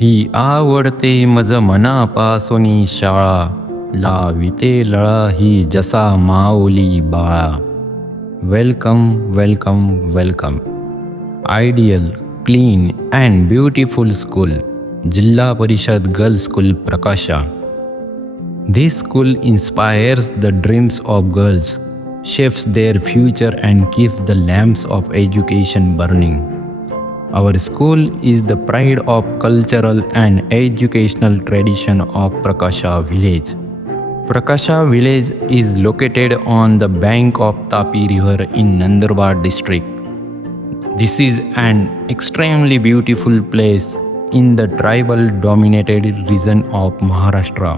ही आवडते मज मनापासोनी शाळा, लाविते लळा ही जसा माऊली बाळा. Welcome welcome welcome. Ideal, clean and beautiful school, जिल्हा परिषद girls school Prakasha. This school inspires the dreams of girls, shapes their future and keeps the lamps of education burning. Our school is the pride of cultural and educational tradition of Prakasha village. Prakasha village is located on the bank of Tapi river in Nandurbar district. This is an extremely beautiful place in the tribal dominated region of Maharashtra.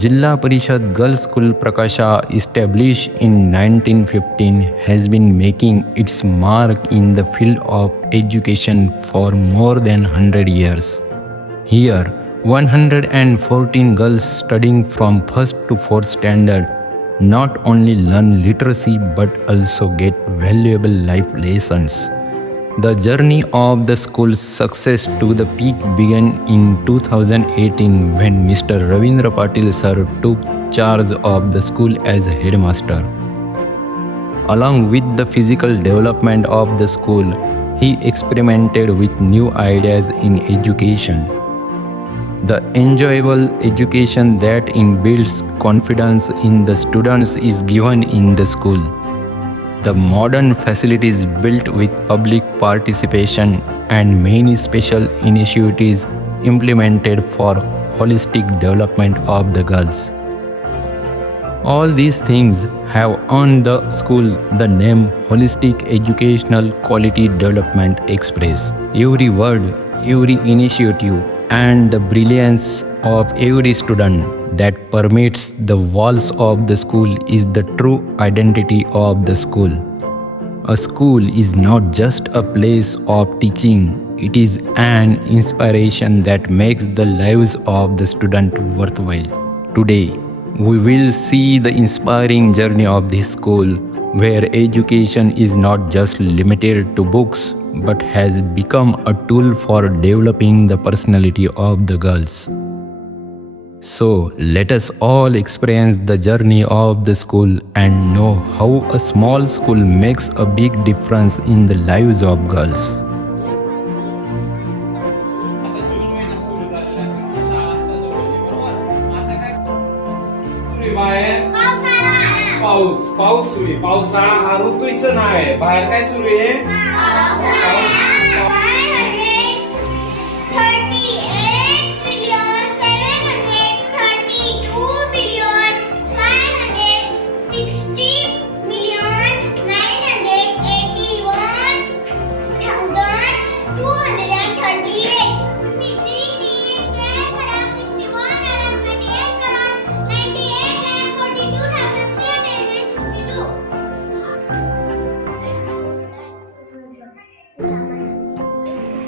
Jilla Parishad Girls School Prakasha, established in 1915, has been making its mark in the field of education for more than 100 years. Here, 114 girls studying from 1st to 4th standard not only learn literacy but also get valuable life lessons. The journey of the school's success to the peak began in 2018 when Mr. Ravindra Patil sir took charge of the school as headmaster. Along with the physical development of the school, he experimented with new ideas in education. The enjoyable education that builds confidence in the students is given in the school. The modern facilities built with public participation and many special initiatives implemented for holistic development of the girls. All these things have earned the school the name Holistic Educational Quality Development Express. Every word, every initiative, and the brilliance of every student that permeates the walls of the school is the true identity of the school. A school is not just a place of teaching, it is an inspiration that makes the lives of the student worthwhile. Today, we will see the inspiring journey of this school, where education is not just limited to books but has become a tool for developing the personality of the girls. So, let us all experience the journey of the school and know how a small school makes a big difference in the lives of girls. पाऊस पाऊस सुरू आहे. पावसाळा हा ऋतूचं नाव आहे. बाहेर काय सुरू आहे? पाऊस.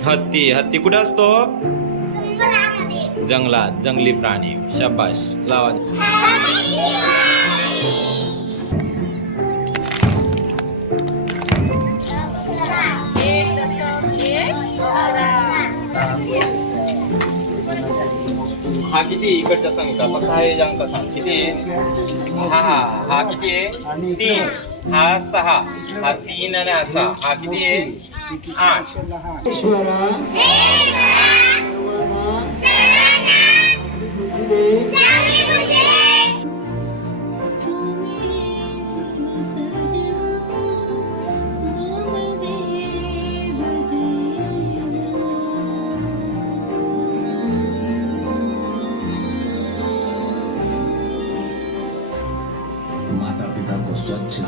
हत्ती हत्ती कुठे असतो? जंगलात. जंगली प्राणी. शाबाश. लावा. हा किती इकडच्या सांगता फक्त हा एक अंक सांग किती. हा हा हा किती आहे? 3. हा 6. हा 3 आणि हा 6. हा किती आहे? 8. माता पिता को स्वच्छ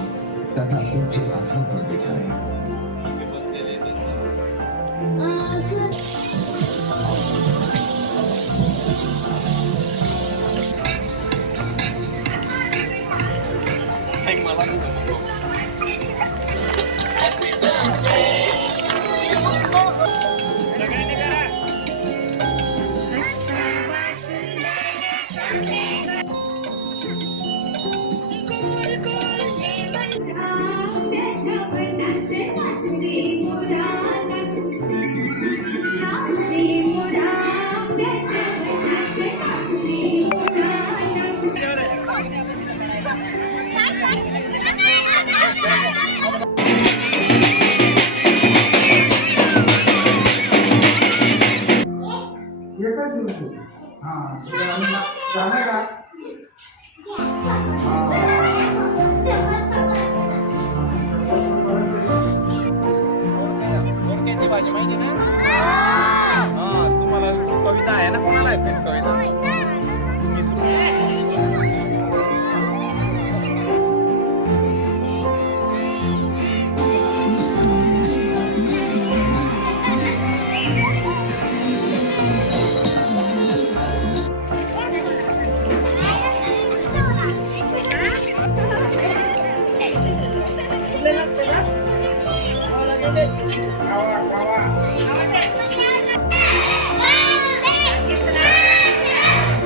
तथा ऊंचे आसन पर बिठाएं। दोडक्याची भाजी माहिती ना? हा, तुम्हाला कविता आहे ना, कोणाला आहे फिल्म कविता?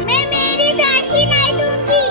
मैं मेरी राशि नहीं दूंगी।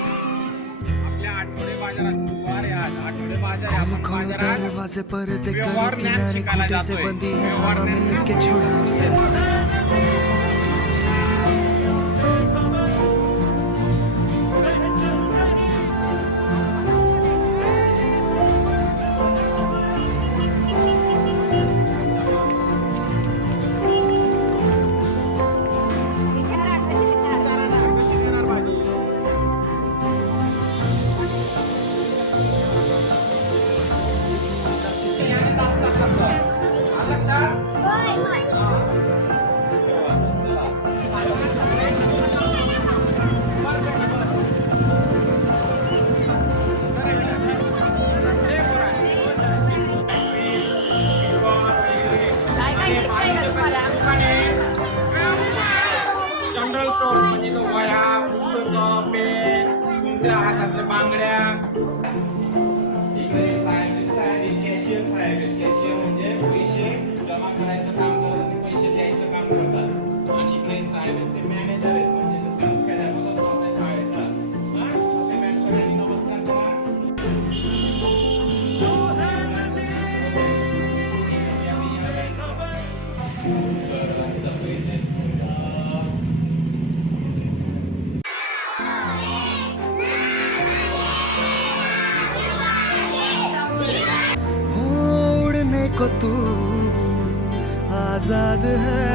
आपल्या आठवडे बाजारात बुधवार आहे आज. आठवडे बाजार आहे. आपण बाजारात दरवाजे पर्दे व्यवहार करो ज्ञान किनारे शिकायला खूटे से जातोय. बंदी व्यवहार हवा में ज्ञान. लेके छोड़ा उसे कशी देणार भाजी? याने दाबतात कसं? आलं लक्षात? जनरल स्टोर म्हणजे तो वया पुस्तकं पेन तुमच्या हातातल्या बांगड्या इकडे साहेब दिसताय कॅशियर साहेब कॅशियर म्हणजे पैसे जमा करायचं काम करतात आणि पैसे द्यायचं काम करतात आणि इकडे साहेब आहेत ते मॅनेजर आहेत म्हणजे जसं मुख्याध्यापक असतो आपल्या शाळेचा हा तसे सगळ्यांनी नमस्कार करा. उड़ने को तू आजाद है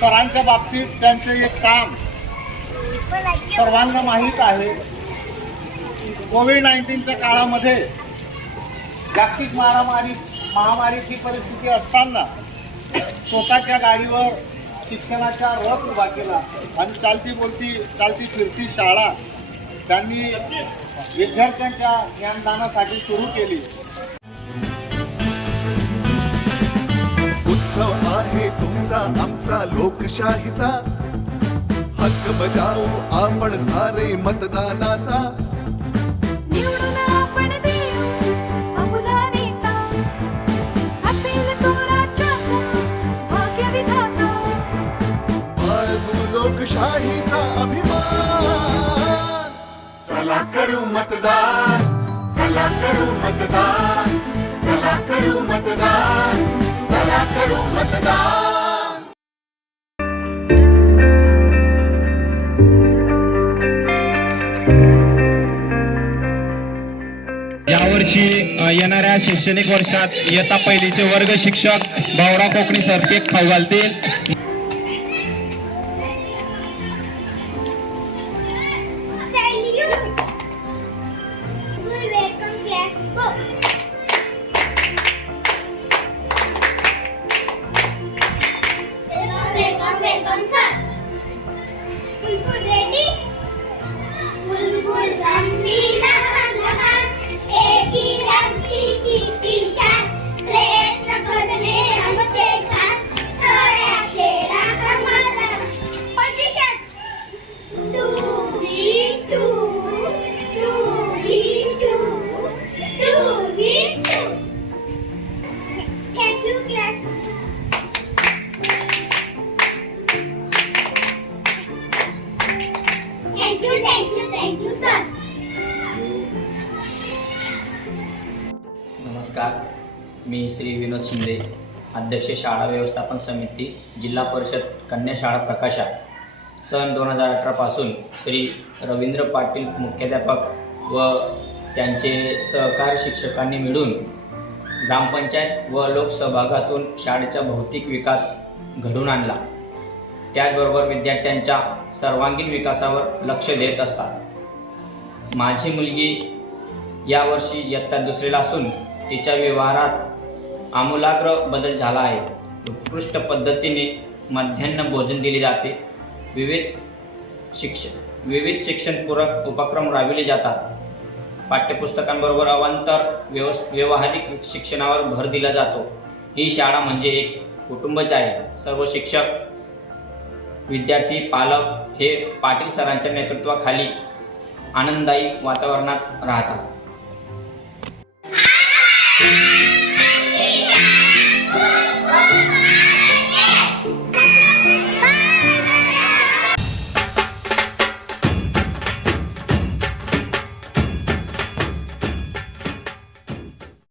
सरांच्या बाबतीत त्यांचे एक काम सर्वांना माहीत आहे. कोविड-19च्या काळामध्ये जागतिक महामारीची परिस्थिती असताना स्वतःच्या गाडीवर शिक्षणाचा रथ उभा केला आणि चालती फिरती शाळा त्यांनी विद्यार्थ्यांच्या ज्ञानदानासाठी सुरू केली. उत्सव आहे तुमचा आमचा लोकशाहीचा हक्क बजावू आपण सारे मतदानाचा निवडून आपण देऊ आपला नेता असेल जो राज्याचा भाग्यविधाता बाळगू लोकशाहीचा अभिमान चला करू मतदान चला करू मतदान चला करू मतदान चला करू मतदान. यावर्षी येणाऱ्या शैक्षणिक वर्षात इयत्ता पहिलीचे वर्ग शिक्षक भावरा कोकणी सर केक खाऊ घालतील. Salute. We welcome claps go. Welcome, sir. Full ready? Full zamchila लहान एकी आमची किती छान प्रयत्न करणे आमचे छान थोड्या नमस्कार. मी श्री विनोद शिंदे, अध्यक्ष शाळा व्यवस्थापन समिती, जिल्हा परिषद कन्या शाळा प्रकाशा. सन 2018 पासून श्री रवींद्र पाटील मुख्याध्यापक व त्यांचे सहकारी शिक्षकांनी मिळून ग्रामपंचायत व लोकसहभागातून शाळेचा भौतिक विकास घडवून आणला. त्याचबरोबर विद्यार्थ्यांच्या सर्वांगीण विकासावर लक्ष देत असतात. माझी मुलगी यावर्षी इयत्ता 2रीला असून तिच्या व्यवहारात आमूलाग्र बदल झाला आहे. उत्कृष्ट पद्धतीने मध्यान्ह भोजन दिले जाते. विविध शिक्षणपूरक उपक्रम राबविले जातात. पाठ्यपुस्तकांबरोबर अवांतर व्यावहारिक शिक्षणावर भर दिला जातो. ही शाळा म्हणजे एक कुटुंबच आहे. सर्व शिक्षक, विद्यार्थी, पालक हे पाटील सरांच्या नेतृत्वाखाली आनंददायी वातावरणात राहतात.